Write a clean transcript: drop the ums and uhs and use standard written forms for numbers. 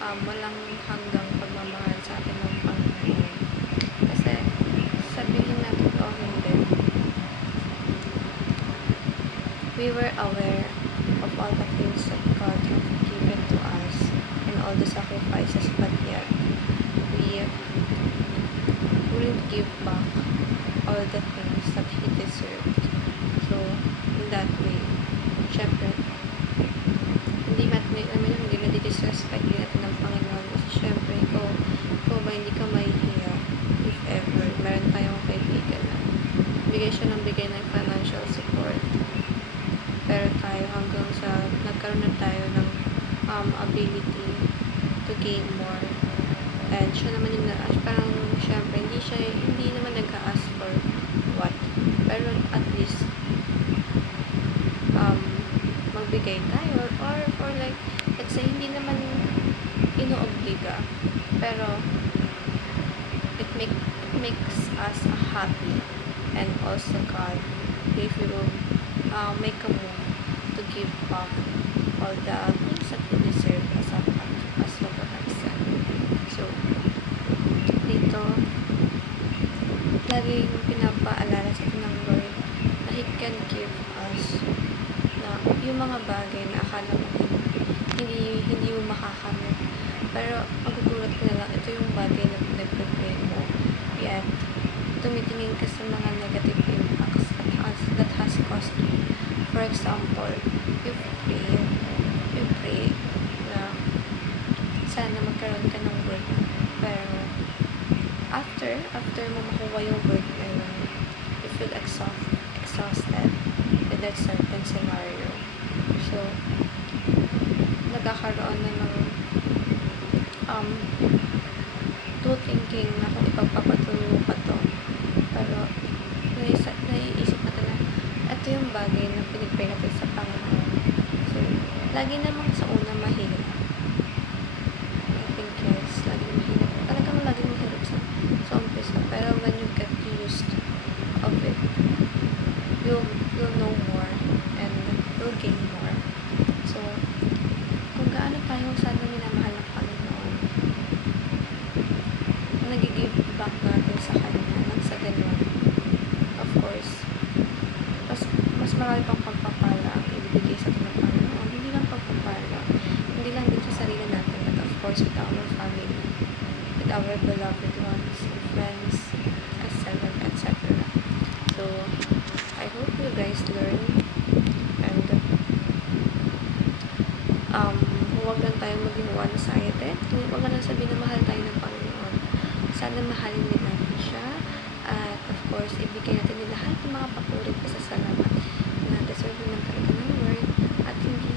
walang hanggang pagmamahal sa atin ng Panginoon. Kasi sabihin natin o hindi, we were aware of all the things that God has given to us and all the sacrifices, but yet we wouldn't give back all the things that He deserved. So, in that way, syempre, hindi na disrespect din natin ng Panginoon. Kasi syempre, ikaw ba hindi ka mahihiya if ever meron tayong kaibigan na bigay siya ng bigay ng financial support, pero tayo hanggang sa nagkaroon na tayo ng ability to gain more, and siya naman yung parang syempre hindi naman nag-ask for what, pero at least magbigay tayo, or for like, let's say, hindi naman inoobliga, pero it makes us happy, and also God, if we will make a move to give back all the things that we deserve as what I have said. So, dito, laging pinapaalala sa atin ng Lord na He can give us na yung mga bagay na akala mo hindi mo makakamit, pero magugulat ka na lang, ito yung bagay na pinag-pray mo, yet tumitingin ka sa mga negative impacts that has caused you. For example, you pray na sana magkaroon ka ng work, pero after mo makuha yung work na yun, you feel exhausted with that certain scenario. So, nagkakaroon na ng thinking na kung ipagpapatuloy mo pa to, pero naiisip natin na ito yung bagay na pinipray natin sa Panginoon. So, lagi namang sa una mahirap. I think yes, talagang lagi mahirap sa umpisa, pero when you get used of it, you'll know more and you'll gain more. So, kung gaano tayo sana minamahal ng Panginoon, nag-give back natin sa Kanya nang sa ganun, of course, mas marami pang pagpapala ang ibibigay sa atin ng Panginoon. Hindi lang pagpapala, hindi lang din sa sarili natin, but of course with our family, with our beloved ones, friends, etc. So, I hope you guys learn, and huwag lang tayo maging one-sided. Huwag lang sabihin na mahal tayo ng Panginoon. Sana mahalin din natin siya, at of course, ibigay natin din lahat ng mga papurit pasasalamat na deserve naman talaga ng Lord, at hindi